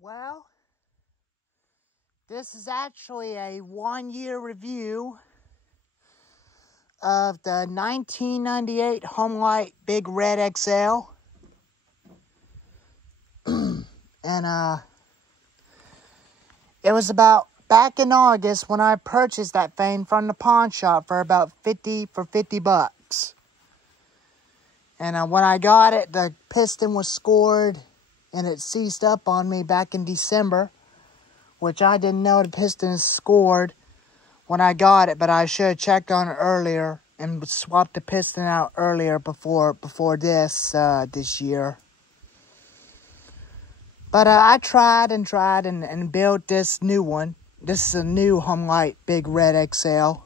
Well, this is actually a 1-year review of the 1998 homelite Big Red XL. And it was about back in August when I purchased that thing from the pawn shop for about 50 bucks. And when I got it, the piston was scored and it seized up on me back in December, which I didn't know the piston is scored when I got it, but I should have checked on it earlier and swapped the piston out earlier before this year. But I tried and built this new one. This is a new homelite Big Red XL.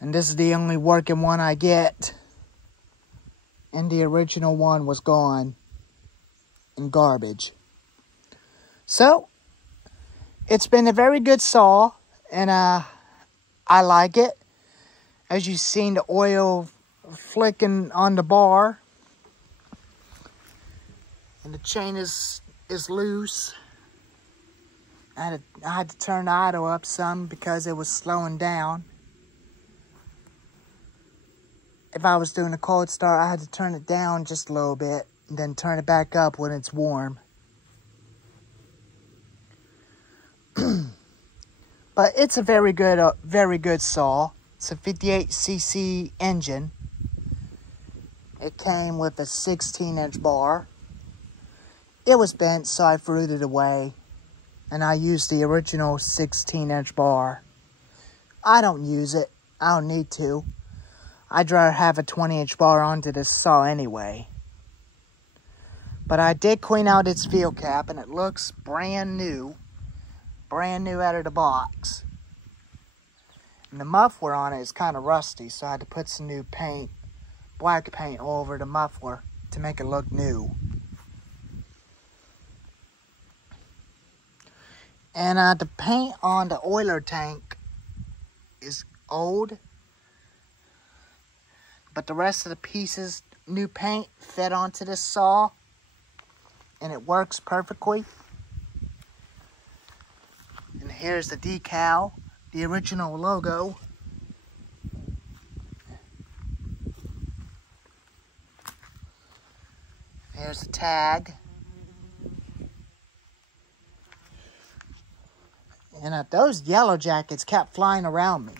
And this is the only working one I get. And the original one was gone in garbage. So, it's been a very good saw, and I like it. As you've seen, the oil flicking on the bar. And the chain is loose. I had to turn the idle up some because it was slowing down. If I was doing a cold start, I had to turn it down just a little bit and then turn it back up when it's warm. But it's a very good saw. It's a 58cc engine. It came with a 16-inch bar. It was bent, so I threw it away. And I used the original 16-inch bar. I don't use it. I don't need to. I'd rather have a 20-inch bar onto this saw anyway. But I did clean out its fuel cap, and it looks brand new. Brand new out of the box. And the muffler on it is kind of rusty, so I had to put some new paint, black paint all over the muffler to make it look new. And the paint on the oiler tank is old, but the rest of the pieces, new paint, fit onto this saw, and it works perfectly. And here's the decal, the original logo. Here's the tag. And those yellow jackets kept flying around me.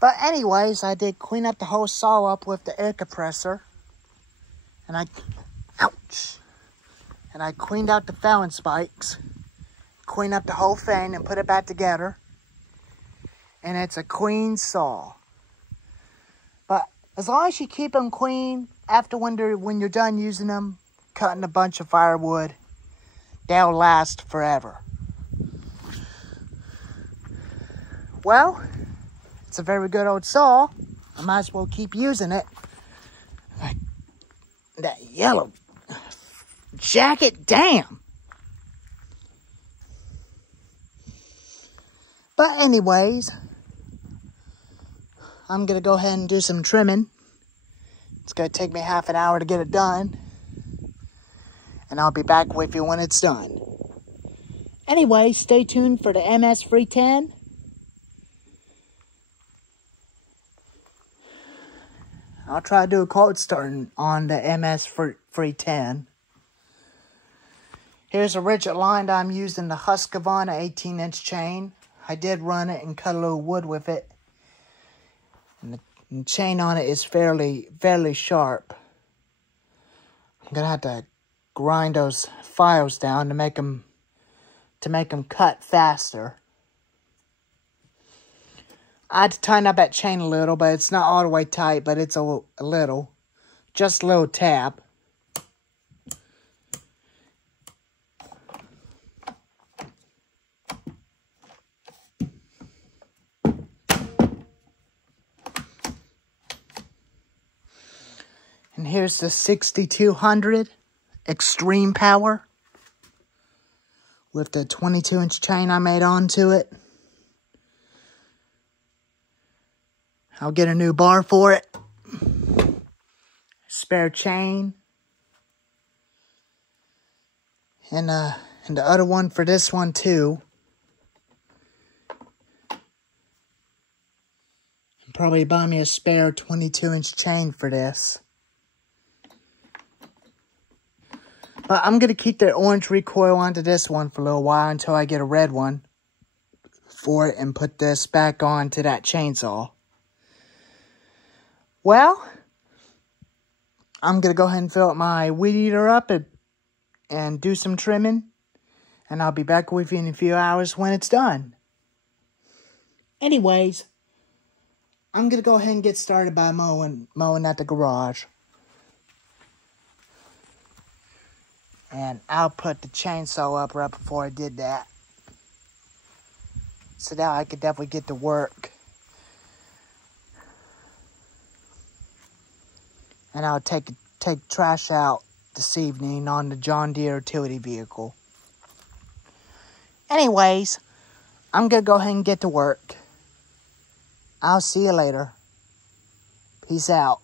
But anyways, I did clean up the whole saw up with the air compressor. And I cleaned out the Fallon spikes. Cleaned up the whole thing and put it back together. And it's a clean saw. But as long as you keep them clean, after when you're done using them, cutting a bunch of firewood, they'll last forever. Well, it's a very good old saw. I might as well keep using it. That yellow jacket, damn. But anyways, I'm gonna go ahead and do some trimming. It's gonna take me half an hour to get it done. And I'll be back with you when it's done. Anyway, stay tuned for the MS 310. I'll try to do a cold start on the MS 310. Here's a rigid line I'm using the Husqvarna 18-inch chain. I did run it and cut a little wood with it. And And the chain on it is fairly sharp. I'm gonna have to grind those files down to make them cut faster. I had to tighten up that chain a little, but it's not all the way tight, but it's a little. Just a little tab. And here's the 6200 Extreme Power with the 22-inch chain I made onto it. I'll get a new bar for it. Spare chain. And the other one for this one too. Probably buy me a spare 22-inch chain for this. But I'm going to keep the orange recoil onto this one for a little while until I get a red one for it and put this back onto that chainsaw. Well, I'm going to go ahead and fill up my weed eater up and do some trimming. And I'll be back with you in a few hours when it's done. Anyways, I'm going to go ahead and get started by mowing at the garage. And I'll put the chainsaw up right before I did that. So now I could definitely get to work. And I'll take trash out this evening on the John Deere utility vehicle. Anyways, I'm going to go ahead and get to work. I'll see you later. Peace out.